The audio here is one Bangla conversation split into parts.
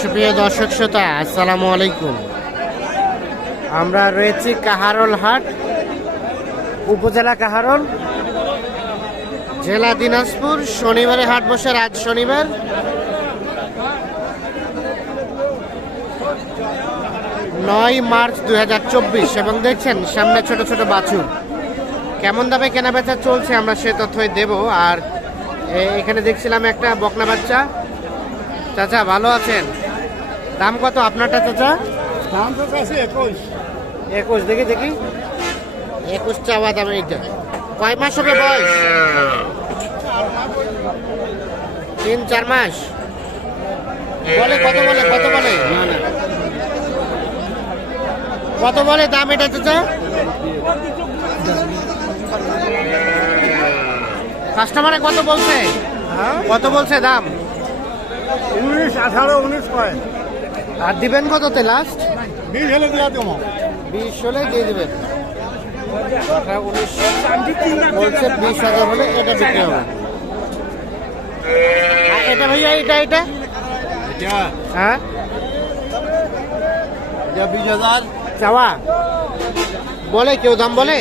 সুপ্রিয় দর্শক শ্রোতা, আসসালামু আলাইকুম। আমরা রয়েছি কাহারল হাট, উপজেলা কাহারল, জেলা দিনাজপুর। শনিবারে হাট বসে আজ শনিবার। নয় মার্চ দুই হাজার চব্বিশ, এবং দেখছেন সামনে ছোট ছোট বাছুর। কেমন দামে কেনা বেচা চলছে আমরা সে তথ্যই দেব। আর এখানে দেখছিলাম একটা বকনা বাচ্চা। চাচা, ভালো আছেন? দাম কত আপনারটা চাচা? দাম তো আছে একুশ। একুশ দেখি দেখি। একুশ চাওয়া দাম এইটা। কয় মাস হবে বয়স? তিন চার মাস? বলে কত বলে কত বলে? কত বলে দাম এটা চাচা? কাস্টমারে কত বলছে? হ্যাঁ? কত বলছে দাম? উনিশ আঠারো উনিশ কয়। আর দিবেন কততে লাস্ট বিশ হলে দিয়া দেবো। বিশ হলে দিয়ে দেবেন। আঠারো বলছে বিশ হাজার হলে এটা বিক্রি হবে। এটা ভাইয়া এটা এটা? এটা। হ্যাঁ? বিশ হাজার। চাওয়া? বলে কেউ দাম বলে?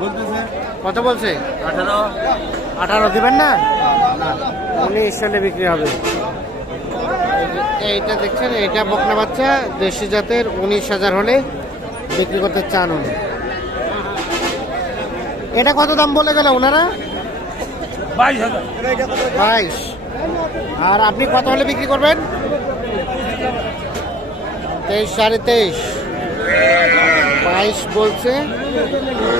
বলতেছে। কত বলছে? আঠারো। আঠারো দিবেন না? উনিশ সালে বিক্রি হবে। এইটা দেখছেন এটা বকনা বাচ্চা দেশি জাতের উনিশ হাজার হলে বিক্রি করতে চান উনি। এটা কত দাম বলে গেল ওনারা? বাইশ বাইশ। আর আপনি কত হলে বিক্রি করবেন? তেইশ সাড়ে তেইশ। বাইশ বলছে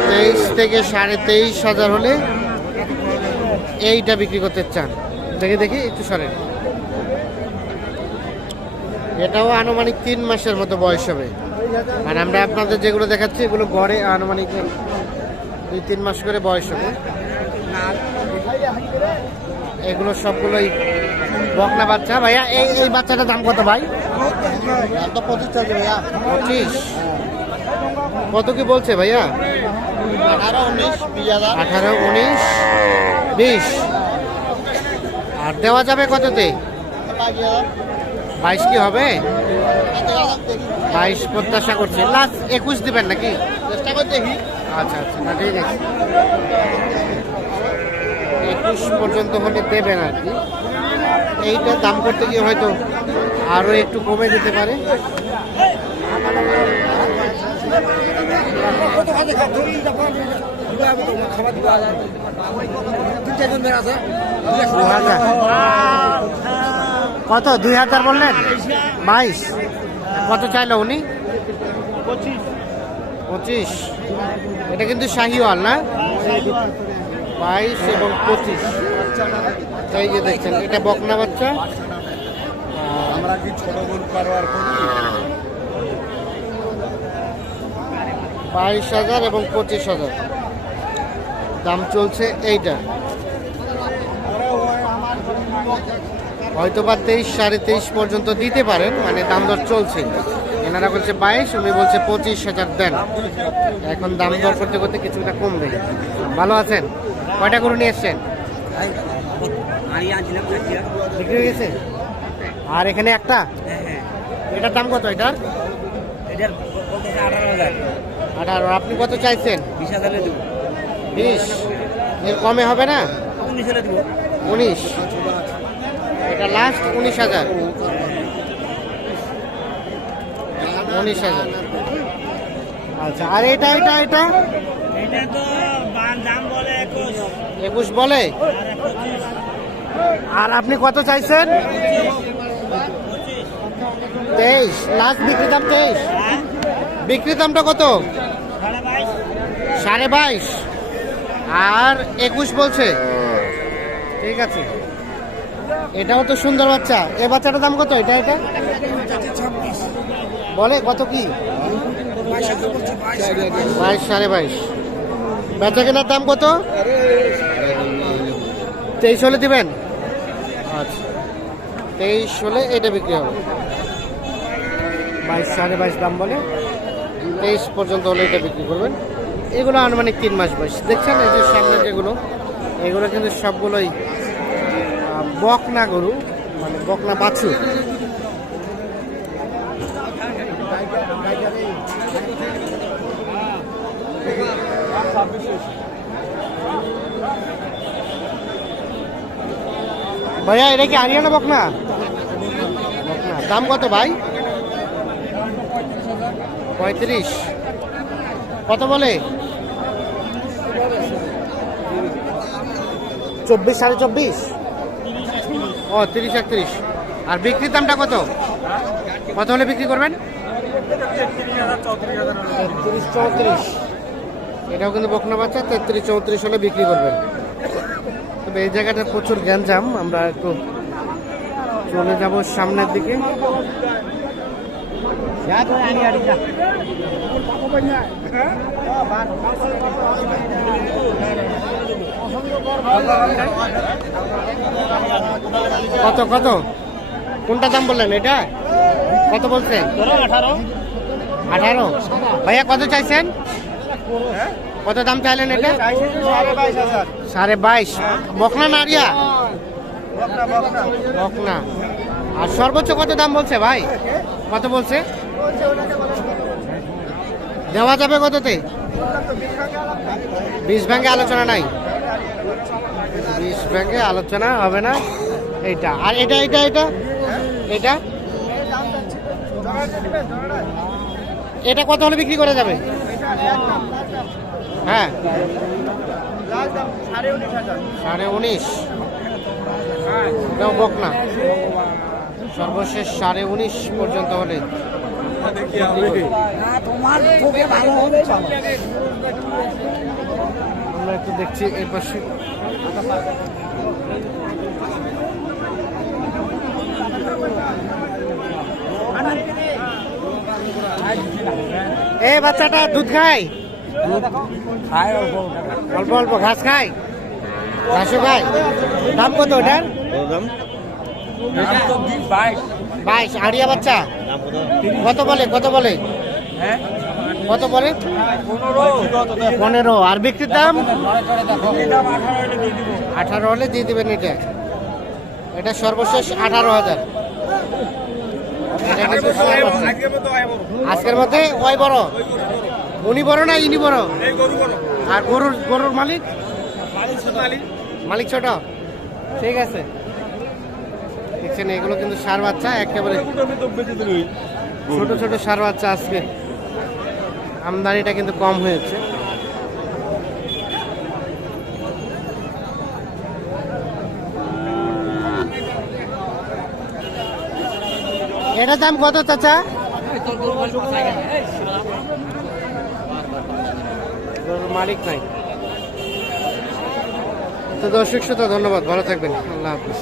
তেইশ থেকে সাড়ে তেইশ হাজার হলে এইটা বিক্রি করতে চান। দেখে দেখি একটু সরেন। এটাও আনুমানিক তিন মাসের মতো বয়স হবে। মানে আমরা আপনাদের যেগুলো দেখাচ্ছি এগুলো গড়ে আনুমানিক দুই তিন মাস করে বয়স হবে। এগুলো সবগুলোই বকনা বাচ্চা। ভাইয়া এই এই বাচ্চাটার দাম কত ভাই? পঁচিশ ভাইয়া। পঁচিশ। কত কি বলছে ভাইয়া? আঠারো উনিশ আঠারো উনিশ বিশ। আর দেওয়া যাবে কততে? বাইশ কি হবে? বাইশ প্রত্যাশা করছি। লাস্ট একুশ দিবেন নাকি? চেষ্টা করে দেখি। আচ্ছা আচ্ছা না ঠিক আছে। একুশ পর্যন্ত হলে দেবেন আর কি। এইটা দাম করতে গিয়ে হয়তো আরও একটু কমে দিতে পারে। দু হাজার। কত? দুই হাজার বললেন? বাইশ। কত চাইলো উনি? পঁচিশ। এটা কিন্তু শাহিওয়াল না? বাইশ এবং পঁচিশ। তো এই যে দেখছেন এটা বকনা বাচ্চা। আমরা কি ছোট গরু কারবার করি? বাইশ হাজার এবং পঁচিশ হাজার। দাম চলছে এইটা। হয়তো বা তেইশ, সাড়ে তেইশ পর্যন্ত দিতে পারেন মানে দাম দর চলছে এনারা বলছে বাইশ, উনি বলছে পঁচিশ হাজার দেন। এখন দাম দর করতে করতে কিছুটা কমবে। ভালো আছেন? কয়টা করে নিয়ে এসছেন? বিক্রি হয়ে গেছে? আর এখানে একটা? এটার দাম কত এটার? আঠারো। আপনি কত চাইছেন? বিশ। এর কমে হবে না? উনিশ। এটা লাস্ট উনিশ হাজার। উনিশ হাজার। আচ্ছা আর এটা এটা এটা? একুশ। বলে? আর আপনি কত চাইছেন? তেইশ। লাস্ট বিক্রি দাম তেইশ? হ্যাঁ। বিক্রি দামটা কত? সাড়ে বাইশ। আর একুশ বলছে? ঠিক আছে। এটাও তো সুন্দর বাচ্চা। এ বাচ্চাটার দাম কত এটা এটা? বলে, কত কি? বাইশ সাড়ে বাইশ। বেচা কেনার দাম কত? তেইশ হলে দিবেন? আচ্ছা। তেইশ হলে এটা বিক্রি হবে। বাইশ সাড়ে বাইশ দাম বলে। তেইশ পর্যন্ত হলে এটা বিক্রি করবেন। এগুলো আনুমানিক তিন মাস বয়স। দেখছেন এই যে সামনে যেগুলো, এগুলো কিন্তু সবগুলোই বকনা গরু মানে বকনা বাছু ভাইয়া, এটা কি আরিয়ানা বকনা? বকনা। দাম কত ভাই? পঁয়ত্রিশ। কত বলে? চব্বিশ, সাড়ে চব্বিশ? ও তিরিশ একত্রিশ। আর বিক্রির দামটা কত? কত হলে বিক্রি করবেন? তেত্রিশ চৌত্রিশ। এটাও কিন্তু বকনা বাচ্চা তেত্রিশ চৌত্রিশ হলে বিক্রি করবেন। তবে এই জায়গাটা প্রচুর গ্যাঞ্জাম আমরা একটু চলে যাব সামনের দিকে। কত কত? কোনটা দাম বললেন এটা? কত বলছেন? আঠারো। ভাইয়া, কত চাইছেন? কত দাম চাইলেন এটা? সাড়ে বাইশ। বকনা না আরিয়া? বকনা। আর সর্বোচ্চ কত দাম বলছে ভাই? কত বলছে? দেওয়া যাবে কততে? বিশ ব্যাংকে আলোচনা নাই। বিশ ব্যাংকে আলোচনা হবে না। এইটা। আর এটা এটা এটা? এটা? এটা কত হলে বিক্রি করা যাবে? হ্যাঁ। সাড়ে উনিশ। এটাও বক না। সর্বশেষ সাড়ে উনিশ পর্যন্ত হলে। আমরা একটু দেখছি এই পাশে এ বাচ্চাটা দুধ খায়? অল্প। অল্প ঘাস খায়? ঘাসও খায়? দাম কত ওটার? বাইশ। আড়িয়া বাচ্চা? কত? বলে? কত বলে? কত বলে পনেরো। আর বিক্রির দাম? আঠারো হলে দিয়ে দেবেন এটা। এটা সর্বশেষ আঠারো হাজার। আজকের মধ্যে ওই বড়। উনি বড় না ইনি বড়? আর গরুর গরুর মালিক? মালিক ছোট। ঠিক আছে। দেখছেন, এগুলো কিন্তু সার বাচ্চা, একেবারে ছোট ছোট সার বাচ্চা আজকে। আমদানিটা কিন্তু কম হয়েছে। এটার দাম কত চাচা? মালিক নাই। তো দর্শক শ্রোতা ধন্যবাদ। ভালো থাকবেন। আল্লাহ হাফিজ।